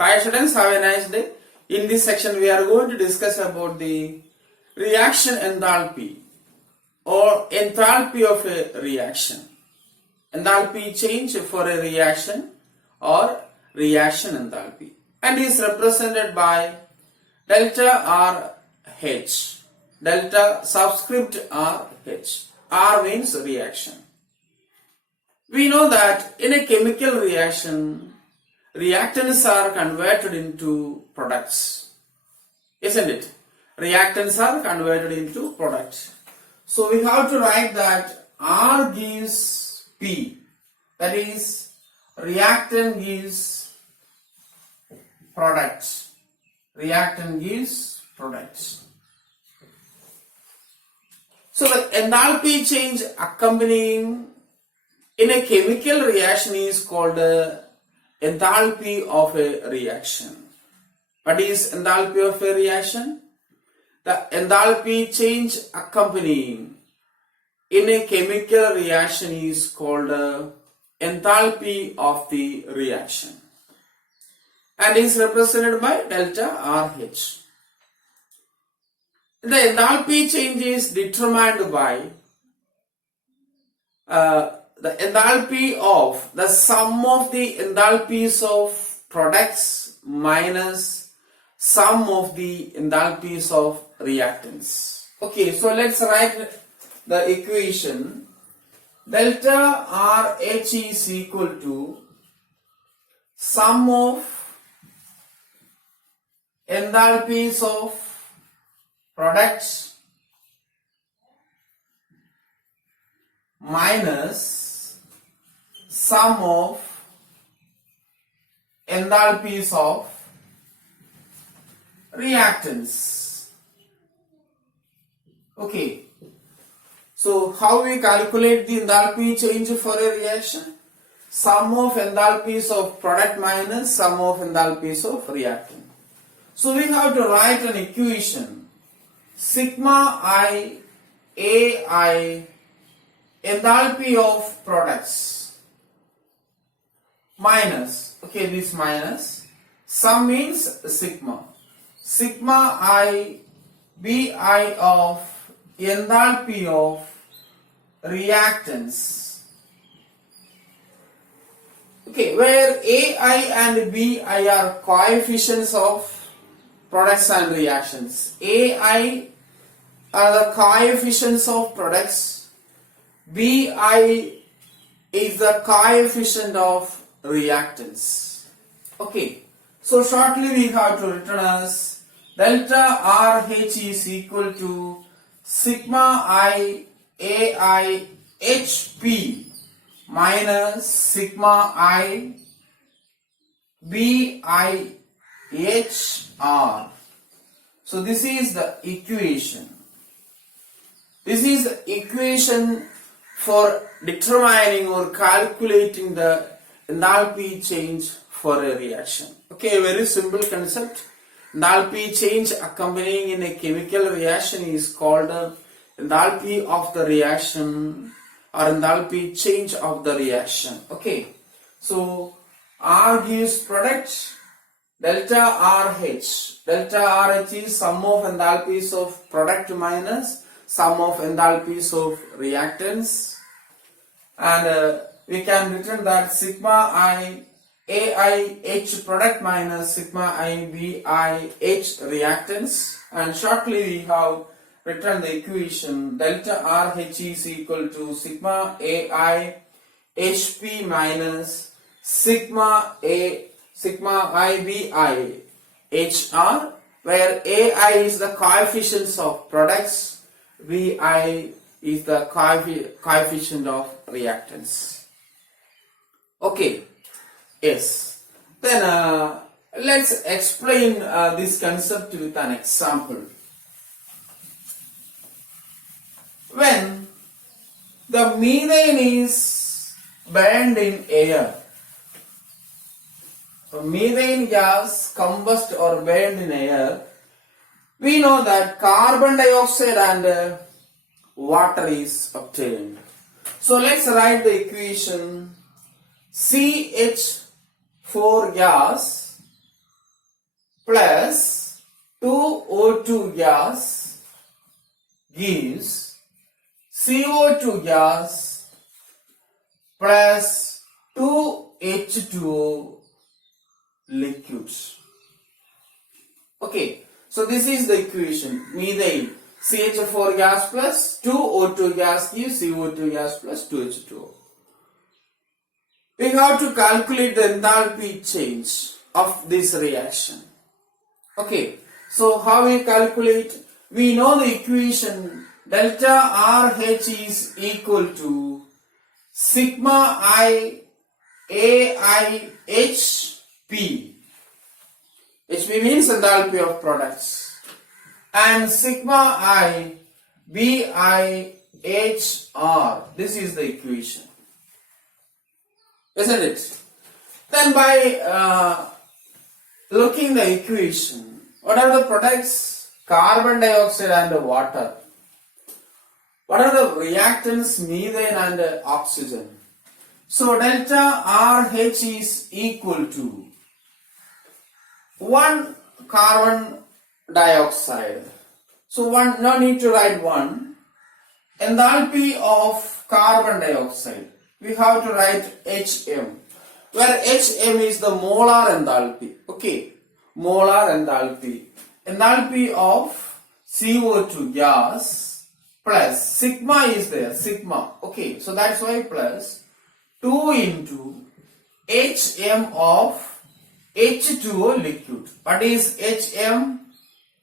Hi students, have a nice day. In this section we are going to discuss about the reaction enthalpy or enthalpy of a reaction. Enthalpy change for a reaction or reaction enthalpy and is represented by delta RH, delta subscript RH. R means reaction. We know that in a chemical reaction, reactants are converted into products, isn't it? Reactants are converted into products. So we have to write that R gives P, that is reactant gives products. Reactant gives products. So the enthalpy change accompanying in a chemical reaction is called enthalpy of a reaction. What is enthalpy of a reaction? The enthalpy change accompanying in a chemical reaction is called enthalpy of the reaction and is represented by delta RH. The enthalpy change is determined by the enthalpy of the sum of the enthalpies of products minus sum of the enthalpies of reactants. Okay, so let's write the equation. Delta RH is equal to sum of enthalpies of products minus sum of enthalpies of reactants. Okay, so how we calculate the enthalpy change for a reaction? Sum of enthalpies of product minus sum of enthalpies of reactant. So we have to write an equation. Sigma I AI enthalpy of products minus, okay, this minus, sum means sigma I BI of enthalpy of reactants, okay, where AI and BI are coefficients of products and reactions. AI are the coefficients of products, BI is the coefficient of reactants. Okay, so shortly we have to written as delta RH is equal to sigma I AI HP minus sigma I BI HR. So this is the equation. This is the equation for determining or calculating the enthalpy change for a reaction. Okay, very simple concept. Enthalpy change accompanying in a chemical reaction is called enthalpy of the reaction or enthalpy change of the reaction. Okay, so R gives product, delta RH. Delta RH is sum of enthalpies of product minus sum of enthalpies of reactants, and we can written that sigma I AI H product minus sigma I BI H reactants, and shortly we have written the equation delta RH is equal to sigma AI HP minus sigma I BI HR, where AI is the coefficients of products, BI is the coefficient of reactants. Okay, yes. Then let's explain this concept with an example. When the methane is burned in air, so methane gas combust or burned in air, we know that carbon dioxide and water is obtained. So let's write the equation CH4 gas plus 2O2 gas gives CO2 gas plus 2H2O liquids. Okay, so this is the equation. Methane CH4 gas plus 2O2 gas gives CO2 gas plus 2H2O. We have to calculate the enthalpy change of this reaction. Okay, so how we calculate? We know the equation delta RH is equal to sigma I AI HP. HP means enthalpy of products, and sigma I BI HR. This is the equation, isn't it? Then by looking the equation, what are the products? Carbon dioxide and water. What are the reactants? Methane and oxygen. So delta RH is equal to 1 carbon dioxide. So no need to write 1. Enthalpy of carbon dioxide, we have to write HM, where HM is the molar enthalpy. Okay, molar enthalpy. Enthalpy of CO2 gas plus sigma is there, sigma. Okay, so that's why plus 2 into HM of H2O liquid. What is HM?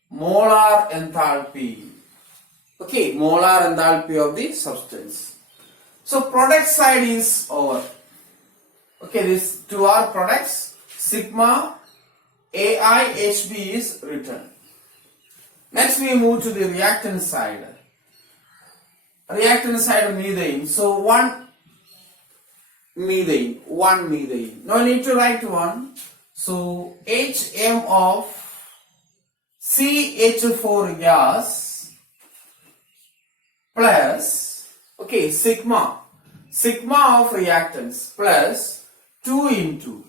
Molar enthalpy. Okay, molar enthalpy of the substance. So product side is over. Okay, these two are products. Sigma AIHB is written. Next we move to the reactant side. Reactant side methane. So 1 methane. No need to write 1. So HM of CH4 gas plus, okay, sigma of reactants plus 2 into,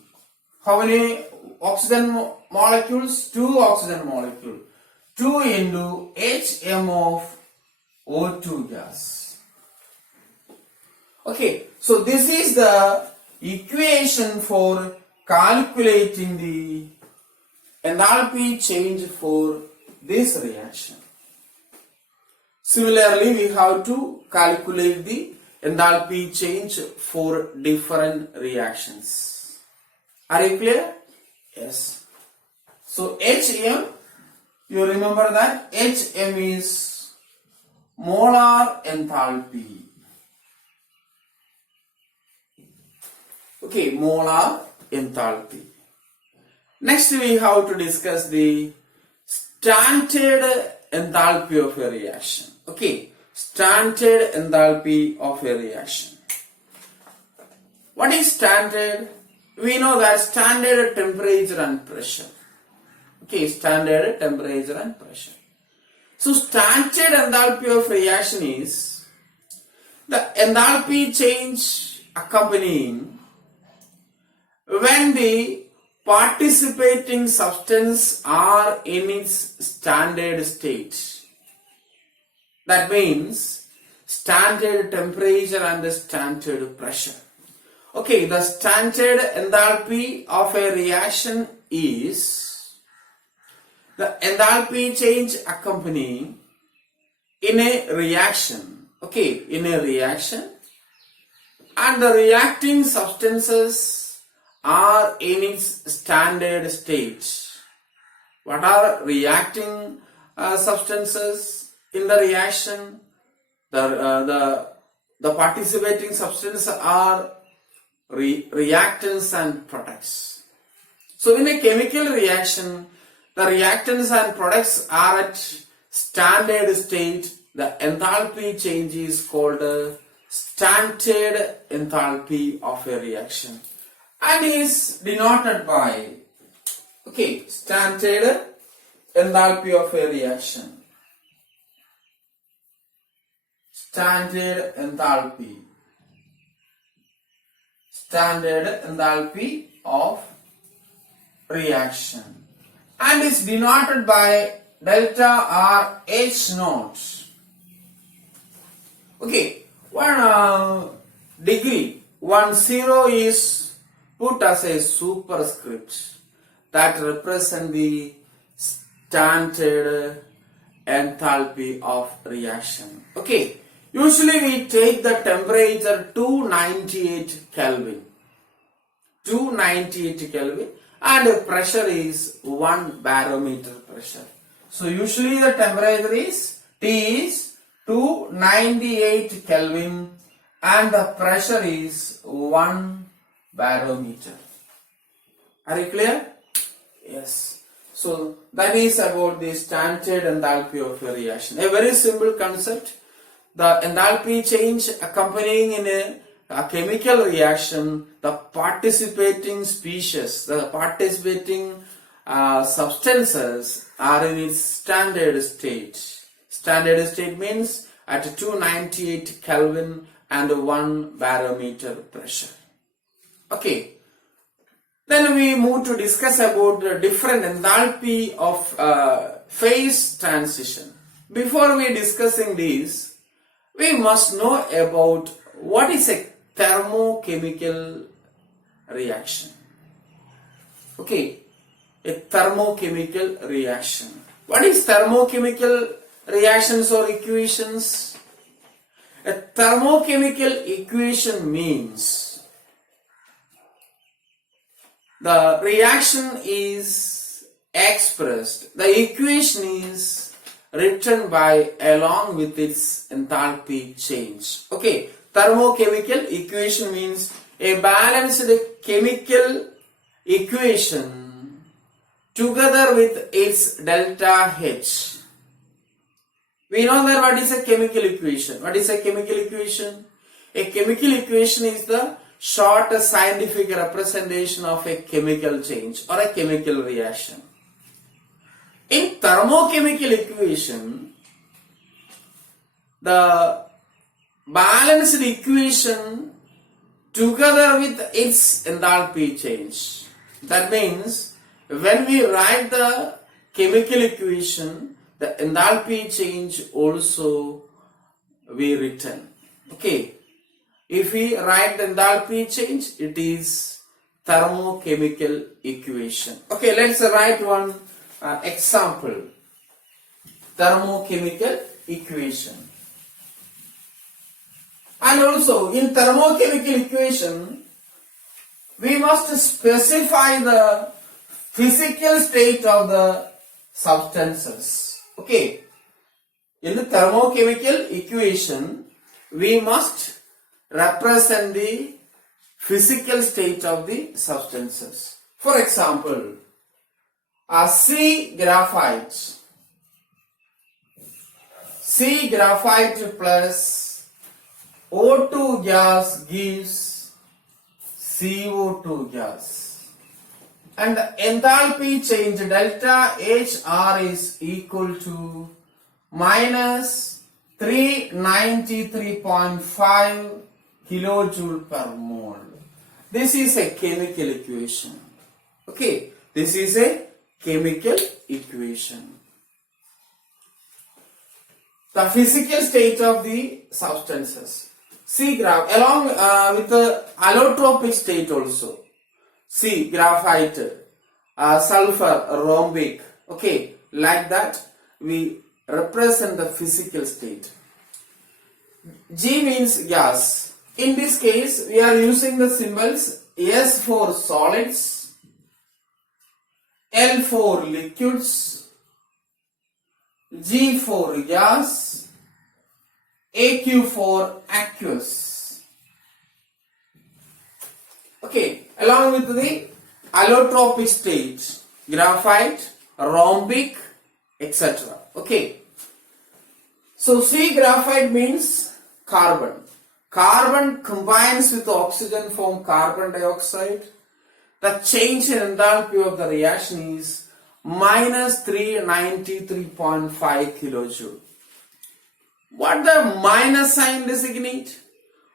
how many oxygen molecules? 2 oxygen molecules. 2 into HM of O2 gas. Okay, so this is the equation for calculating the enthalpy change for this reaction. Similarly, we have to calculate the enthalpy change for different reactions. Are you clear? Yes. So HM, you remember that HM is molar enthalpy. Okay, molar enthalpy. Next we have to discuss the standard enthalpy of a reaction. Okay, standard enthalpy of a reaction. What is standard? We know that standard temperature and pressure. Okay, standard temperature and pressure. So standard enthalpy of reaction is the enthalpy change accompanying when the participating substance are in its standard state. That means standard temperature and the standard pressure. Okay, the standard enthalpy of a reaction is the enthalpy change accompanying in a reaction. Okay, in a reaction, and the reacting substances are in its standard state. What are reacting substances in the reaction? The participating substances are reactants and products. So in a chemical reaction, the reactants and products are at standard state. The enthalpy change is called standard enthalpy of a reaction and is denoted by, okay, standard enthalpy of a reaction. Standard enthalpy. Standard enthalpy of reaction. and is denoted by delta or H naught. Okay, one degree, 10 is put as a superscript that represent the standard enthalpy of reaction. Okay, usually we take the temperature 298 Kelvin. 298 Kelvin and the pressure is 1 barometer pressure. So usually the temperature is T is 298 Kelvin and the pressure is 1 barometer. Are you clear? Yes. So that is about the standard enthalpy of a reaction. A very simple concept. The enthalpy change accompanying in a chemical reaction, the participating species, the participating substances are in its standard state. Standard state means at 298 Kelvin and 1 barometer pressure. Okay. Then we move to discuss about the different enthalpy of phase transition. Before we discussing this, we must know about what is a thermochemical reaction. Okay, a thermochemical reaction. What is thermochemical reactions or equations? A thermochemical equation means the reaction is expressed, the equation is written by along with its enthalpy change. Okay, thermochemical equation means a balanced chemical equation together with its delta H. We know that what is a chemical equation. What is a chemical equation? A chemical equation is the short scientific representation of a chemical change or a chemical reaction. In thermochemical equation, the balanced equation together with its enthalpy change. That means when we write the chemical equation, the enthalpy change also we written. Okay. If we write the enthalpy change, it is thermochemical equation. Okay, let's write one example. Thermochemical equation. And also in thermochemical equation, we must specify the physical state of the substances. Okay. In the thermochemical equation, we must represent the physical state of the substances. For example, C graphite plus O2 gas gives CO2 gas, and the enthalpy change delta HR is equal to minus 393.5 kilojoule per mole. This is a chemical equation. Okay, this is a chemical equation. The physical state of the substances. C graph along with the allotropic state also. C graphite, sulfur, rhombic. Okay, like that we represent the physical state. G means gas. In this case, we are using the symbols S for solids, L for liquids, G for gas, AQ for aqueous. Okay, along with the allotropic state, graphite, rhombic, etc. Okay. So C graphite means carbon. Carbon combines with oxygen form carbon dioxide. The change in enthalpy of the reaction is minus 393.5 kilojoule. What the minus sign designate?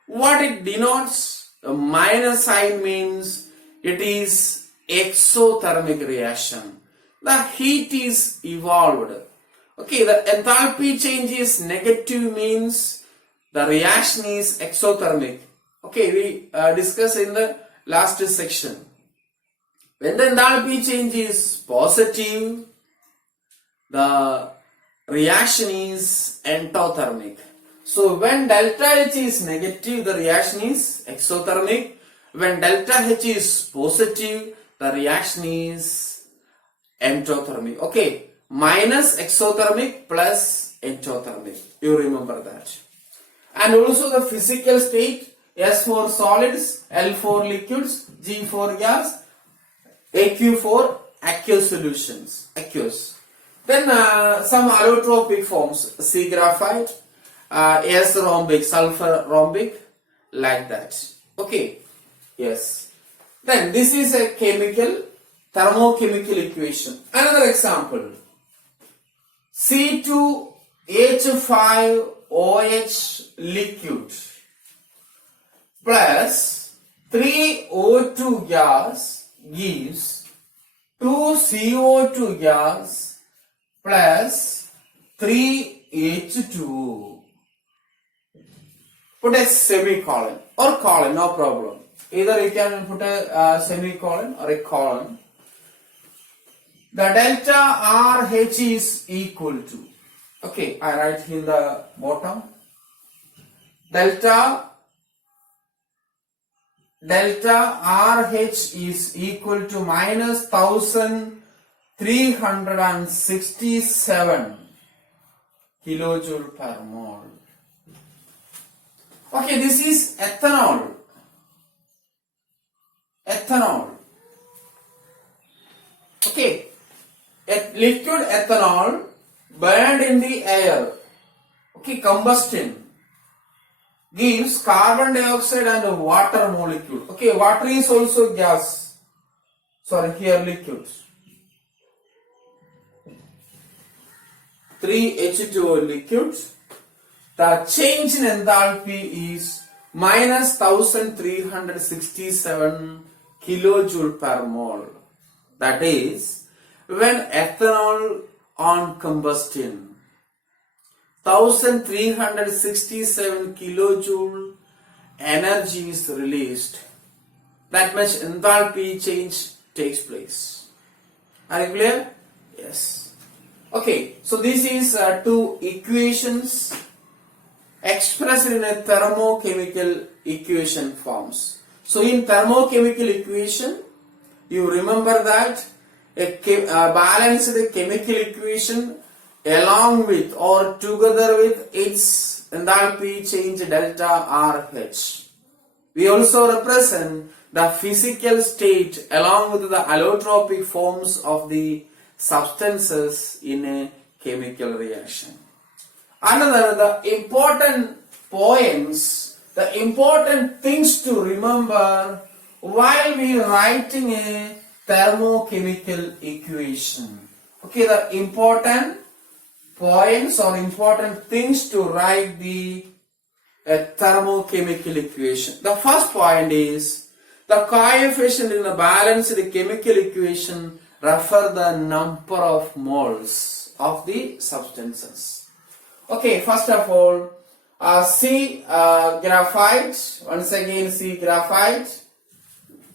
What it denotes? The minus sign means it is exothermic reaction. the heat is evolved. Okay, the enthalpy change is negative, means the reaction is exothermic. Okay, we discussed in the last section. When the enthalpy change is positive, the reaction is endothermic. So when delta H is negative, the reaction is exothermic. When delta H is positive, the reaction is endothermic. Okay, minus exothermic plus endothermic. You remember that. And also the physical state, S for solids, L for liquids, G for gas, AQ for aqueous solutions. Aqueous. Then some allotropic forms, C graphite, S rhombic, sulfur rhombic, like that. Okay. Yes. Then this is a chemical, thermochemical equation. Another example. C2H5OH liquid plus 3O2 gas gives 2CO2 gas plus 3H2O. Put a semicolon or colon, no problem. Either you can put a semicolon or a colon. The delta RH is equal to, okay, I write in the bottom, delta RH is equal to minus 1367 kilojoule per mole. Okay, this is ethanol. Okay, liquid ethanol burned in the air, okay, combustion, gives carbon dioxide and water molecule. Okay, water is also gas. Sorry, here liquid. 3H2O liquid. The change in enthalpy is minus 1367 kilojoule per mole. That is, when ethanol on combustion, 1367 kilojoule energy is released. That much enthalpy change takes place. Are you clear? Yes. Okay, so this is two equations expressed in a thermochemical equation forms. So in thermochemical equation, you remember that a balanced chemical equation along with or together with its enthalpy change delta RH. We also represent the physical state along with the allotropic forms of the substances in a chemical reaction. Another, the important points, the important things to remember while we are writing a thermochemical equation. Okay, the important points or important things to write a thermochemical equation. The first point is the coefficient in a balanced chemical equation refer the number of moles of the substances. Okay, first of all, C graphite, once again C graphite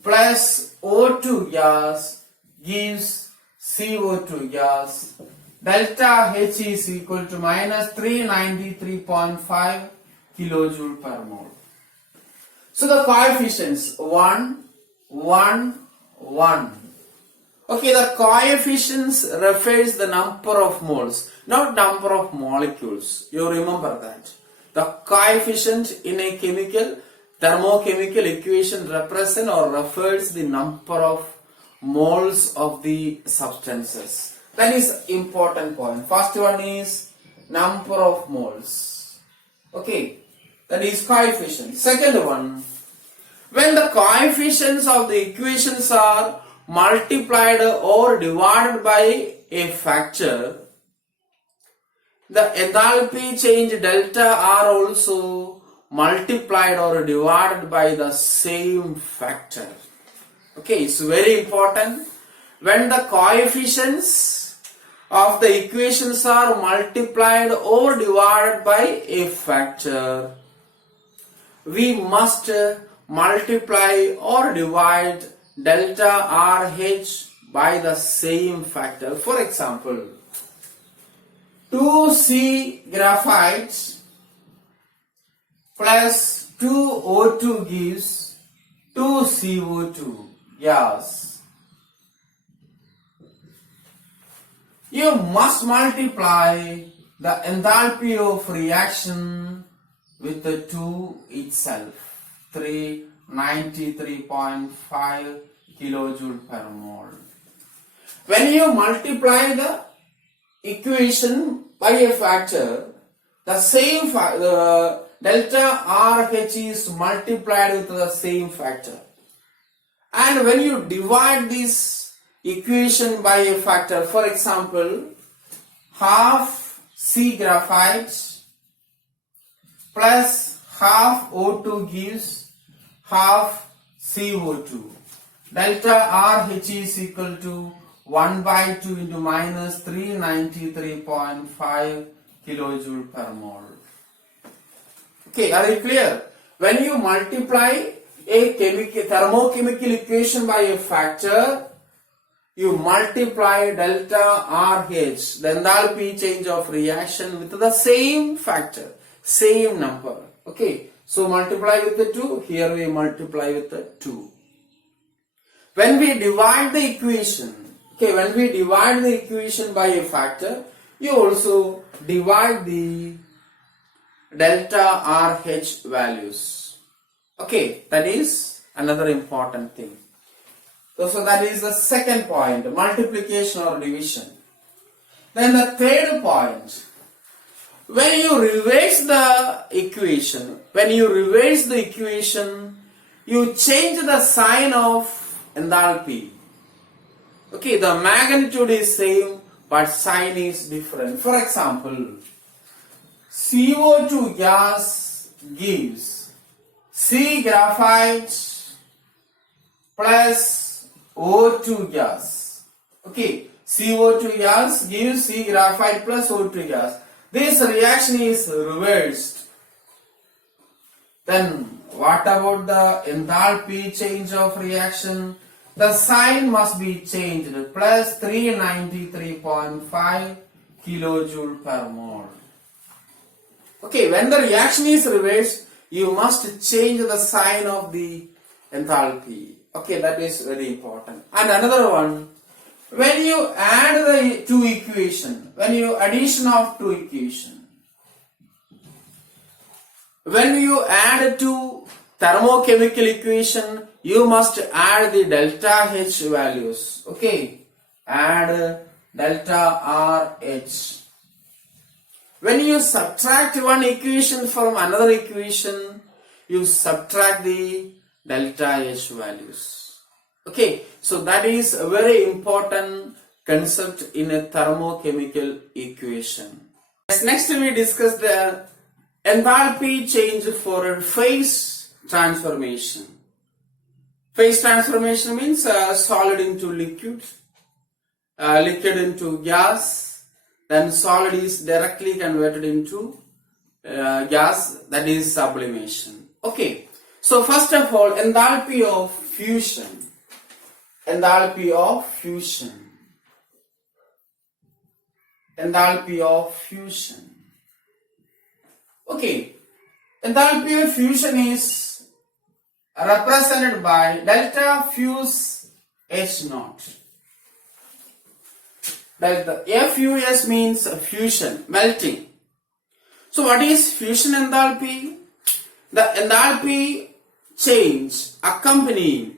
plus O2 gas gives CO2 gas. Delta H is equal to minus 393.5 kilojoule per mole. So the coefficients 1, 1, 1. Okay, the coefficients refers the number of moles, not number of molecules. You remember that. The coefficient in a thermochemical equation represent or refers the number of moles of the substances. That is important point. First one is number of moles. Okay, that is coefficient. Second one, when the coefficients of the equations are multiplied or divided by a factor, the enthalpy change delta are also multiplied or divided by the same factor. Okay, it's very important. when the coefficients of the equations are multiplied or divided by a factor, we must multiply or divide delta RH by the same factor. For example, 2C graphite plus 2O2 gives 2CO2 gas. You must multiply the enthalpy of reaction with the 2 itself, 393.5 kilojoule per mole. When you multiply the equation by a factor, the same delta RH is multiplied with the same factor. And when you divide this equation by a factor, for example, half C graphite plus half O2 gives half CO2. Delta RH is equal to 1 by 2 into minus 393.5 kilojoule per mole. Okay, are you clear? When you multiply a thermochemical equation by a factor, you multiply delta RH, the enthalpy change of reaction, with the same factor, same number. Okay, so multiply with the 2, here we multiply with the 2. When we divide the equation, when we divide the equation by a factor, you also divide the delta RH values. Okay, that is another important thing. So that is the second point, multiplication or division. Then the third point, when you reverse the equation, you change the sign of enthalpy. Okay, the magnitude is same, but sign is different. For example, CO2 gas gives C graphite plus O2 gas. Okay, CO2 gas gives C graphite plus O2 gas. This reaction is reversed. Then what about the enthalpy change of reaction? The sign must be changed, plus 393.5 kilojoule per mole. Okay, when the reaction is reversed, you must change the sign of the enthalpy. Okay, that is very important. And another one, when you add the two equations, addition of two equations, when you add two thermochemical equation, you must add the delta H values. Okay, add delta RH. When you subtract one equation from another equation, you subtract the delta H values. Okay, so that is a very important concept in a thermochemical equation. Next we discuss the enthalpy change for phase transformation. Phase transformation means solid into liquid, liquid into gas, then solid is directly converted into gas, that is sublimation. Okay, so first of all, enthalpy of fusion. Enthalpy of fusion. Enthalpy of fusion. Okay, enthalpy of fusion is represented by delta fuse H naught. Delta FUS means fusion, melting. So what is fusion enthalpy? The enthalpy change accompanies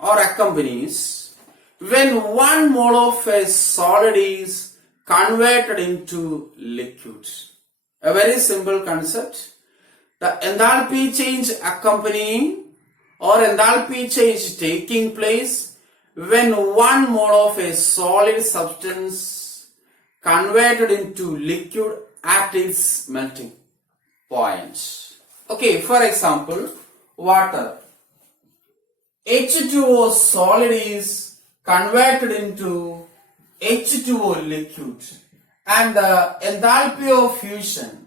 when 1 mole of a solid is converted into liquid. A very simple concept. The enthalpy change accompanying or enthalpy change taking place when 1 mole of a solid substance converted into liquid at its melting point. Okay, for example, water. H2O solid is converted into H2O liquid, and the enthalpy of fusion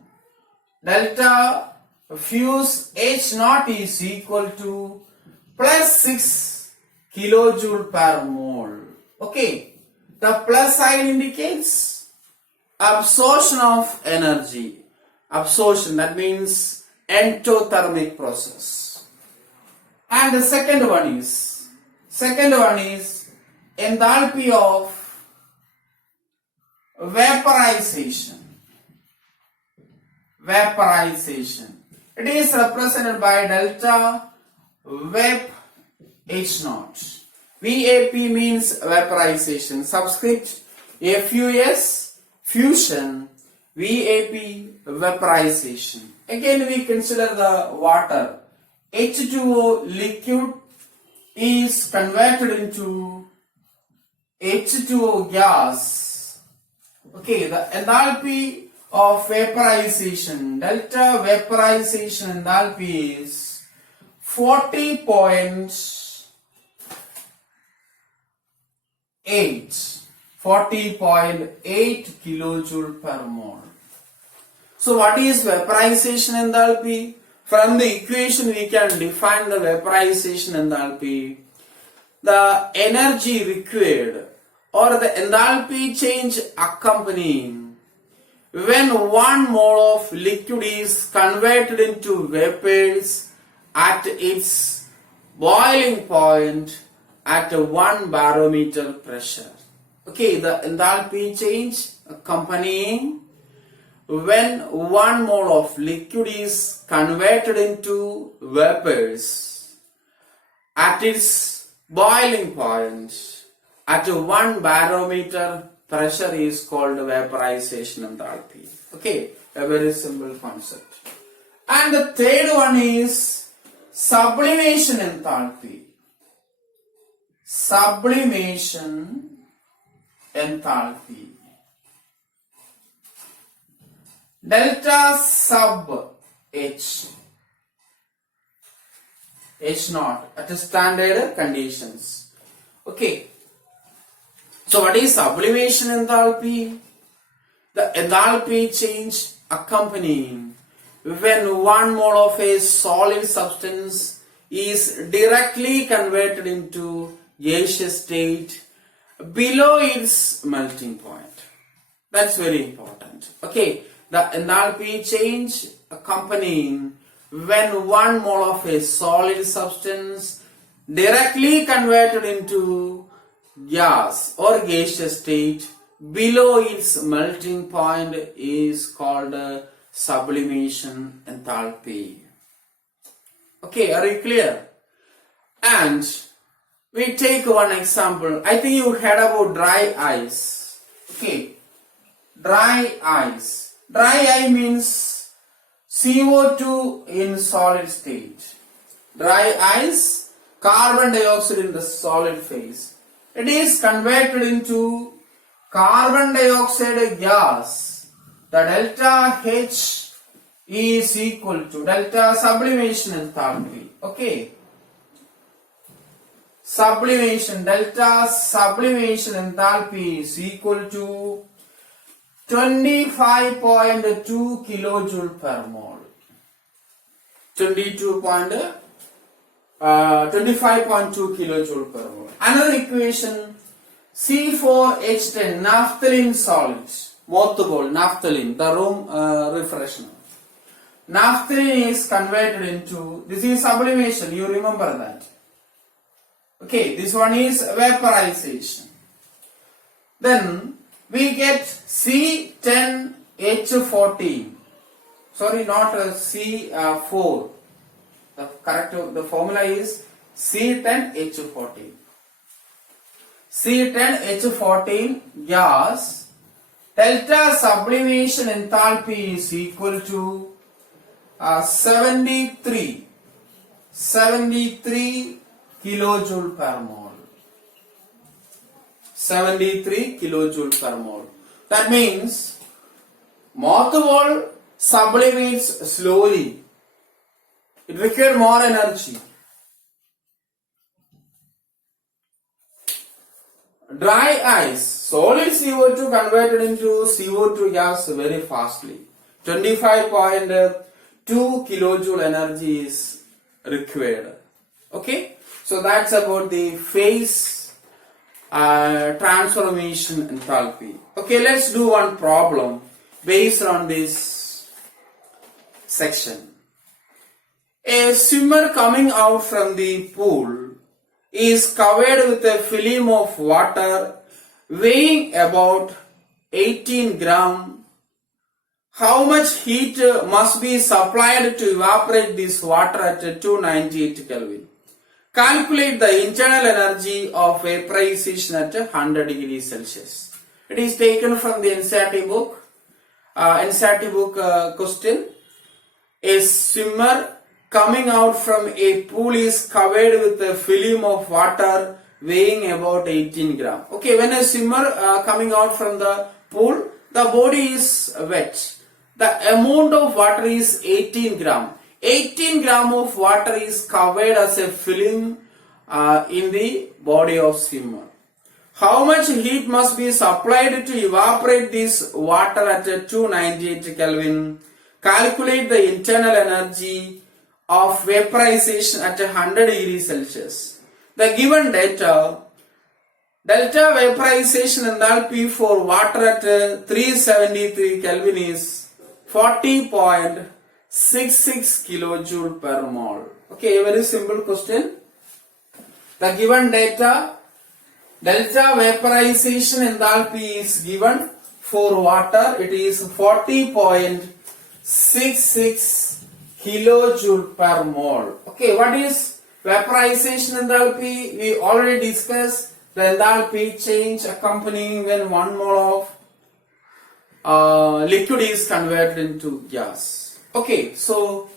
delta fuse H naught is equal to plus 6 kilojoule per mole. Okay, the plus sign indicates absorption of energy. Absorption, that means endothermic process. And the second one is enthalpy of vaporization. It is represented by delta vap H naught. VAP means vaporization. Subscript FUS fusion. VAP vaporization. Again we consider the water. H2O liquid is converted into H2O gas. Okay, the enthalpy of vaporization, delta vaporization enthalpy is 40.8 kilojoule per mole. So what is vaporization enthalpy? From the equation we can define the vaporization enthalpy. The energy required or the enthalpy change accompanying when 1 mole of liquid is converted into vapors at its boiling point at 1 barometer pressure. Okay, the enthalpy change accompanying when 1 mole of liquid is converted into vapors at its boiling point at 1 barometer pressure is called vaporization enthalpy. Okay, a very simple concept. And the third one is sublimation enthalpy. Sublimation enthalpy. Delta sub H naught at standard conditions. Okay. So what is sublimation enthalpy? The enthalpy change accompanying when 1 mole of a solid substance is directly converted into gaseous state below its melting point. That's very important. Okay, the enthalpy change accompanying when 1 mole of a solid substance directly converted into gas or gaseous state below its melting point is called sublimation enthalpy. Okay, are you clear? And we take one example. I think you heard about dry ice. Okay, dry ice. Dry ice means CO2 in solid state. Dry ice, carbon dioxide in the solid phase. It is converted into carbon dioxide gas. The delta H is equal to delta sublimation enthalpy. Okay. Delta sublimation enthalpy is equal to 25.2 kilojoule per mole. 25.2 kilojoule per mole. Another equation, C4H10 naphthalene solids, mothball, naphthalene, the room refreshener. Naphthalene is converted into, this is sublimation, you remember that. Okay, this one is vaporization. Then we get C10H14. Sorry, not C4. The formula is C10H14. C10H14 gas, delta sublimation enthalpy is equal to 73 kilojoule per mole. 73 kilojoule per mole. That means mothball sublimates slowly. It requires more energy. dry ice, solid CO2 converted into CO2 gas very fastly. 25.2 kilojoule energy is required. Okay, so that's about the phase transformation enthalpy. Okay, let's do one problem based on this section. A swimmer coming out from the pool is covered with a film of water weighing about 18 gram. How much heat must be supplied to evaporate this water at 298 Kelvin? Calculate the internal energy of vaporization at 100 degrees Celsius. It is taken from the Enthalpy book. Question. A swimmer coming out from a pool is covered with a film of water weighing about 18 gram. Okay, when a swimmer coming out from the pool, the body is wet. The amount of water is 18 gram. 18 gram of water is covered as a film in the body of swimmer. How much heat must be supplied to evaporate this water at 298 Kelvin? Calculate the internal energy of vaporization at 100 degrees Celsius. The given data, delta vaporization enthalpy for water at 373 Kelvin is 40.66 kilojoule per mole. Okay, a very simple question. The given data, delta vaporization enthalpy is given for water. It is 40.66 kilojoule per mole. Okay, what is vaporization enthalpy? We already discussed the enthalpy change accompanying when 1 mole of liquid is converted into gas. Okay, so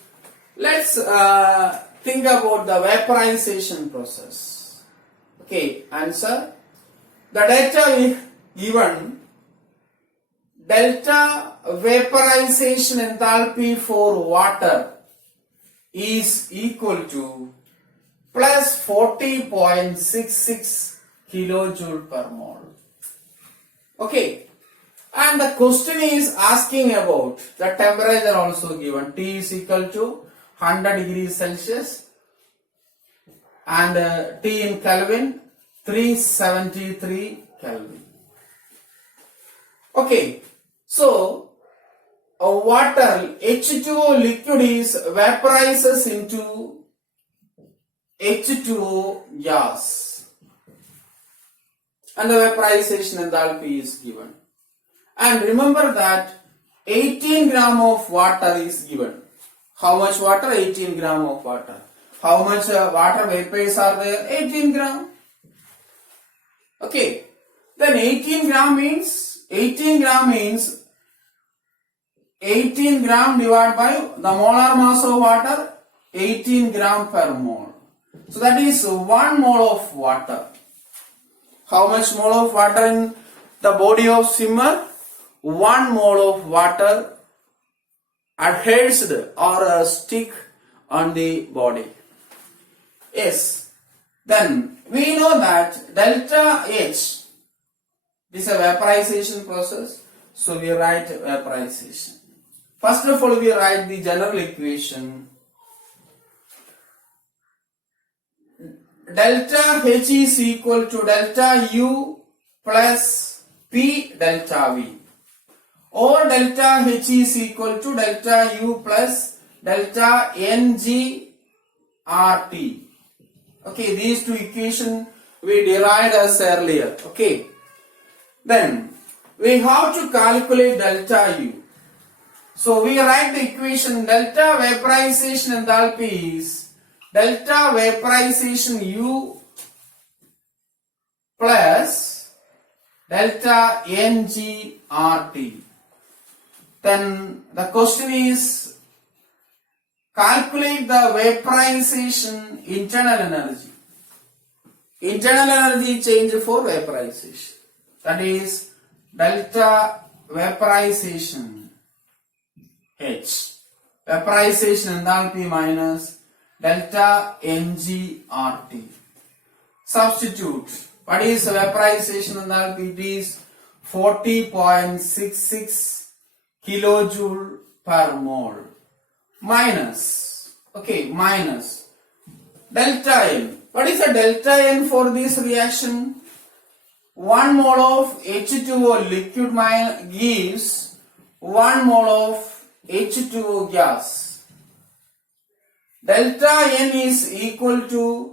let's think about the vaporization process. Okay, answer. The data given, delta vaporization enthalpy for water is equal to plus 40.66 kilojoule per mole. Okay, and the question is asking about the temperature also given. T is equal to 100 degrees Celsius and T in Kelvin 373 Kelvin. Okay, so water H2O liquid is vaporizes into H2O gas and the vaporization enthalpy is given. And remember that 18 gram of water is given. How much water? 18 gram of water. How much water vapors are there? 18 gram. Okay. Then 18 gram means 18 gram divided by the molar mass of water, 18 gram per mole. So that is 1 mole of water. How much mole of water in the body of swimmer? 1 mole of water adheres or stick on the body. Yes. Then we know that delta H is a vaporization process. So we write vaporization. First of all, we write the general equation. Delta H is equal to delta U plus P delta V. Or delta H is equal to delta U plus delta NG RT. Okay, these two equations we derived as earlier. Okay. Then we have to calculate delta U. So we write the equation delta vaporization enthalpy is delta vaporization U plus delta NG RT. Then the question is calculate the vaporization internal energy. Internal energy change for vaporization. That is delta vaporization H. Vaporization enthalpy minus delta NG RT. Substitute What is vaporization enthalpy? It is 40.66 kilojoule per mole minus, okay, minus delta N. What is the delta N for this reaction? 1 mole of H2O liquid gives 1 mole of H2O gas. Delta N is equal to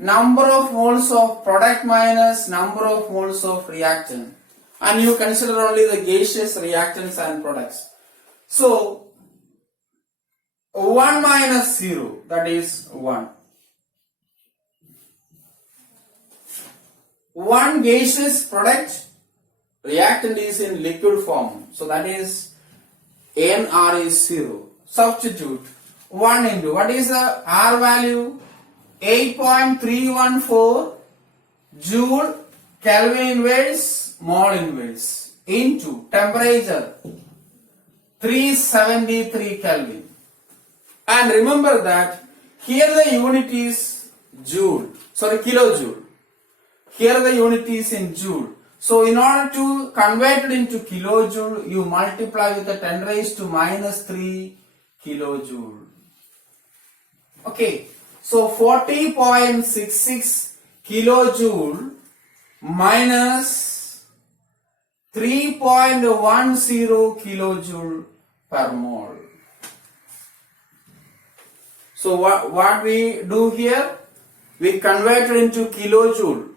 number of moles of product minus number of moles of reactant. And you consider only the gaseous reactants and products. So, 1 minus 0, that is 1. 1 gaseous product, reactant is in liquid form. So, that is NR is 0. Substitute 1 into, what is the R value? 8.314 joule Kelvin inverse mole inverse into temperature 373 Kelvin. And remember that here the unit is joule, sorry, kilojoule. Here the unit is in joule. So in order to convert it into kilojoule, you multiply with the 10 raised to minus 3 kilojoule. Okay. So 40.66 kilojoule minus 3.10 kilojoule per mole. So what we do here? We convert it into kilojoule.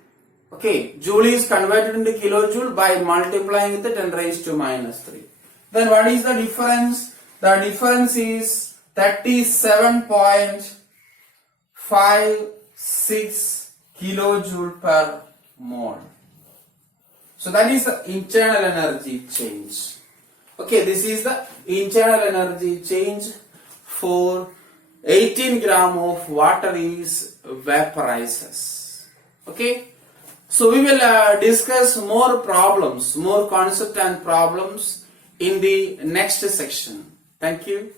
Okay, joule is converted into kilojoule by multiplying with the 10 raised to minus 3. Then what is the difference? The difference is 37.56 kilojoule per mole. So that is the internal energy change. Okay, this is the internal energy change for 18 gram of water is vaporizes. Okay, so we will discuss more problems, more concept and problems in the next section. Thank you.